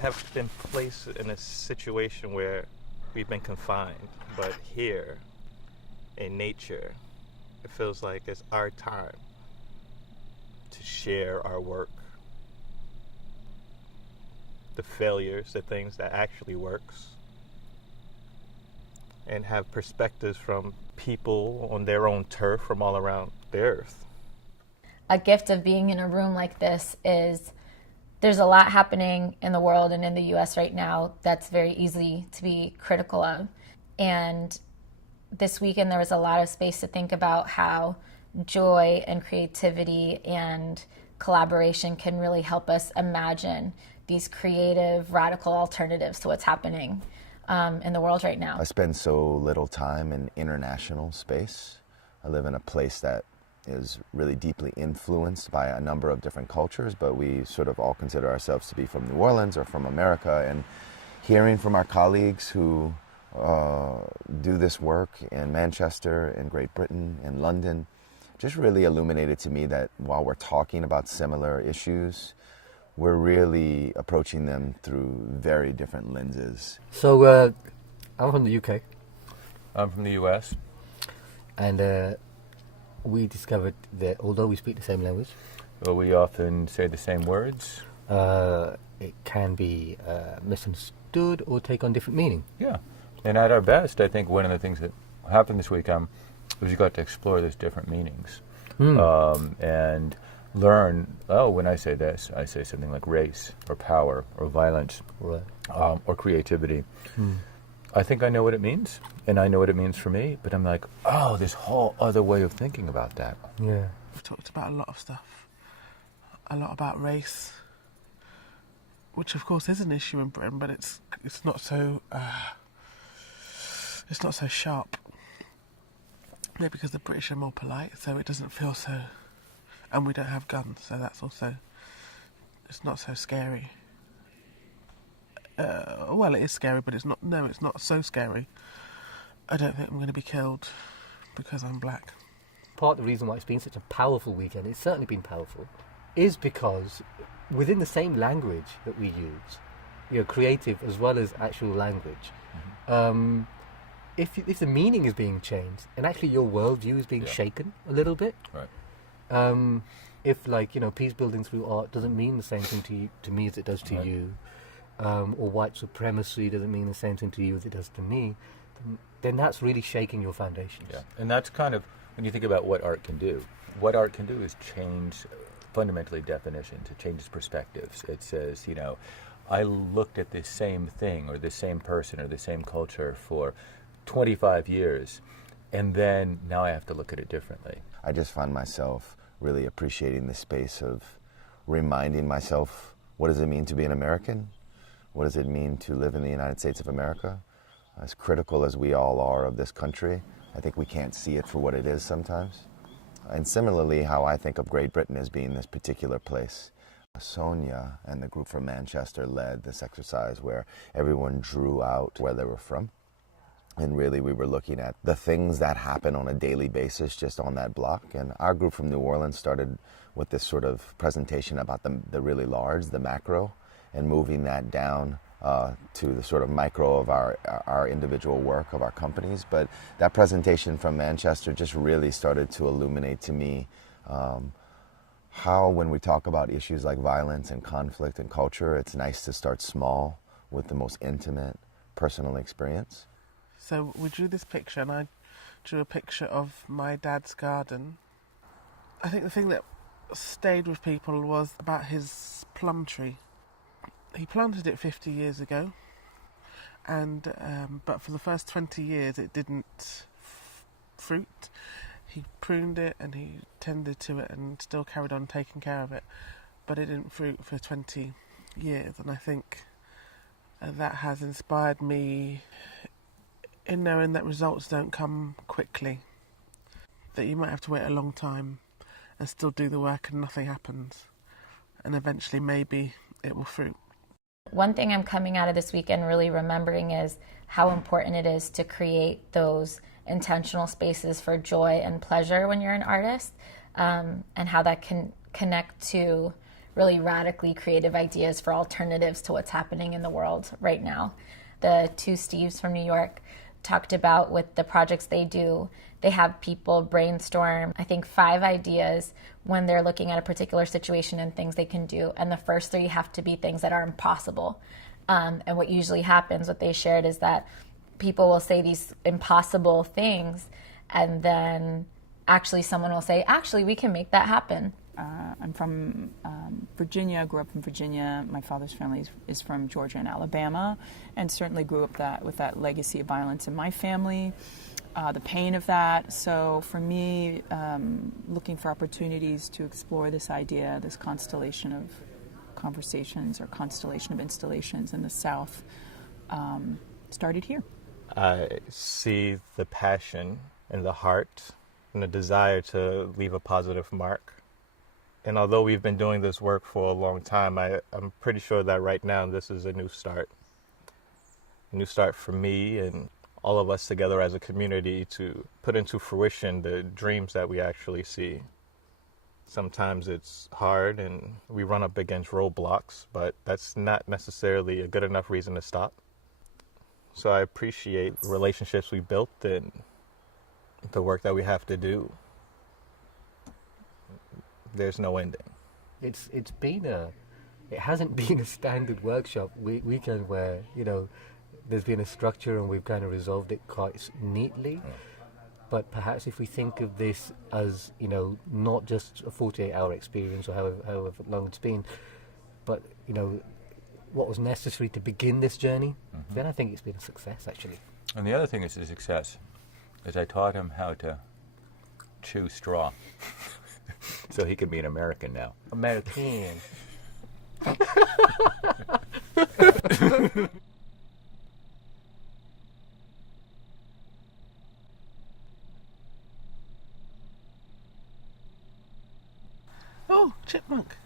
have been placed in a situation where we've been confined, but here in nature, it feels like it's our time to share our work, the failures, the things that actually works, and have perspectives from people on their own turf from all around the earth. A gift of being in a room like this is there's a lot happening in the world and in the US right now that's very easy to be critical of. And this weekend there was a lot of space to think about how joy and creativity and collaboration can really help us imagine these creative, radical alternatives to what's happening in the world right now. I spend so little time in international space. I live in a place that is really deeply influenced by a number of different cultures, but we sort of all consider ourselves to be from New Orleans or from America. And hearing from our colleagues who do this work in Manchester, in Great Britain, in London, just really illuminated to me that while we're talking about similar issues, we're really approaching them through very different lenses. So, I'm from the UK. I'm from the US. And we discovered that although we speak the same language, Well, we often say the same words. it can be misunderstood or take on different meaning. Yeah. And at our best, I think one of the things that happened this week was you got to explore those different meanings. And learn, when I say this, I say something like race or power or violence Right. Or creativity. I think I know what it means, and I know what it means for me, but I'm like, this whole other way of thinking about that. Yeah. We've talked about a lot of stuff. A lot about race, which of course is an issue in Britain, but it's not so sharp. Maybe because the British are more polite, so it doesn't feel so. And we don't have guns, so that's also, it's not so scary. Well, it is scary, but it's not so scary. I don't think I'm going to be killed because I'm black. Part of the reason why it's been such a powerful weekend, it's certainly been powerful, is because within the same language that we use, creative as well as actual language, if the meaning is being changed and actually your worldview is being shaken a little bit, Right. if peacebuilding through art doesn't mean the same thing to me as it does to Right. you, or white supremacy doesn't mean the same thing to you as it does to me, then that's really shaking your foundations. Yeah. And that's kind of, when you think about what art can do, what art can do is change fundamentally definitions. It changes perspectives. It says, I looked at this same thing or this same person or the same culture for 25 years, and then now I have to look at it differently. I just find myself really appreciating the space of reminding myself, what does it mean to be an American? What does it mean to live in the United States of America? As critical as we all are of this country, I think we can't see it for what it is sometimes. And similarly, how I think of Great Britain as being this particular place. Sonia and the group from Manchester led this exercise where everyone drew out where they were from. And really we were looking at the things that happen on a daily basis just on that block. And our group from New Orleans started with this sort of presentation about the really large, the macro, and moving that down to the sort of micro of our individual work of our companies. But that presentation from Manchester just really started to illuminate to me how when we talk about issues like violence and conflict and culture, it's nice to start small with the most intimate personal experience. So we drew this picture, and I drew a picture of my dad's garden. I think the thing that stayed with people was about his plum tree. He planted it 50 years ago, and but for the first 20 years it didn't fruit. He pruned it and he tended to it and still carried on taking care of it, but it didn't fruit for 20 years. And I think that has inspired me in knowing that results don't come quickly, that you might have to wait a long time and still do the work and nothing happens, and eventually maybe it will fruit. One thing I'm coming out of this weekend really remembering is how important it is to create those intentional spaces for joy and pleasure when you're an artist, and how that can connect to really radically creative ideas for alternatives to what's happening in the world right now. The two Steves from New York talked about with the projects they do, they have people brainstorm, I think, 5 ideas when they're looking at a particular situation and things they can do. And the first 3 have to be things that are impossible. And what usually happens, what they shared, is that people will say these impossible things, and then actually someone will say, actually, we can make that happen. I'm from Virginia. I grew up in Virginia. My father's family is from Georgia and Alabama, and certainly grew up with that legacy of violence in my family, the pain of that. So for me, looking for opportunities to explore this idea, this constellation of conversations or constellation of installations in the South, started here. I see the passion and the heart and the desire to leave a positive mark. And although we've been doing this work for a long time, I'm pretty sure that right now this is a new start. A new start for me and all of us together as a community to put into fruition the dreams that we actually see. Sometimes it's hard and we run up against roadblocks, but that's not necessarily a good enough reason to stop. So I appreciate the relationships we built and the work that we have to do. There's no ending. It hasn't been a standard workshop weekend where, there's been a structure and we've kind of resolved it quite neatly. But perhaps if we think of this as, not just a 48-hour experience or however long it's been, but, what was necessary to begin this journey, then I think it's been a success, actually. And the other thing is the success is I taught him how to chew straw. So he can be an American now. American. Oh, chipmunk.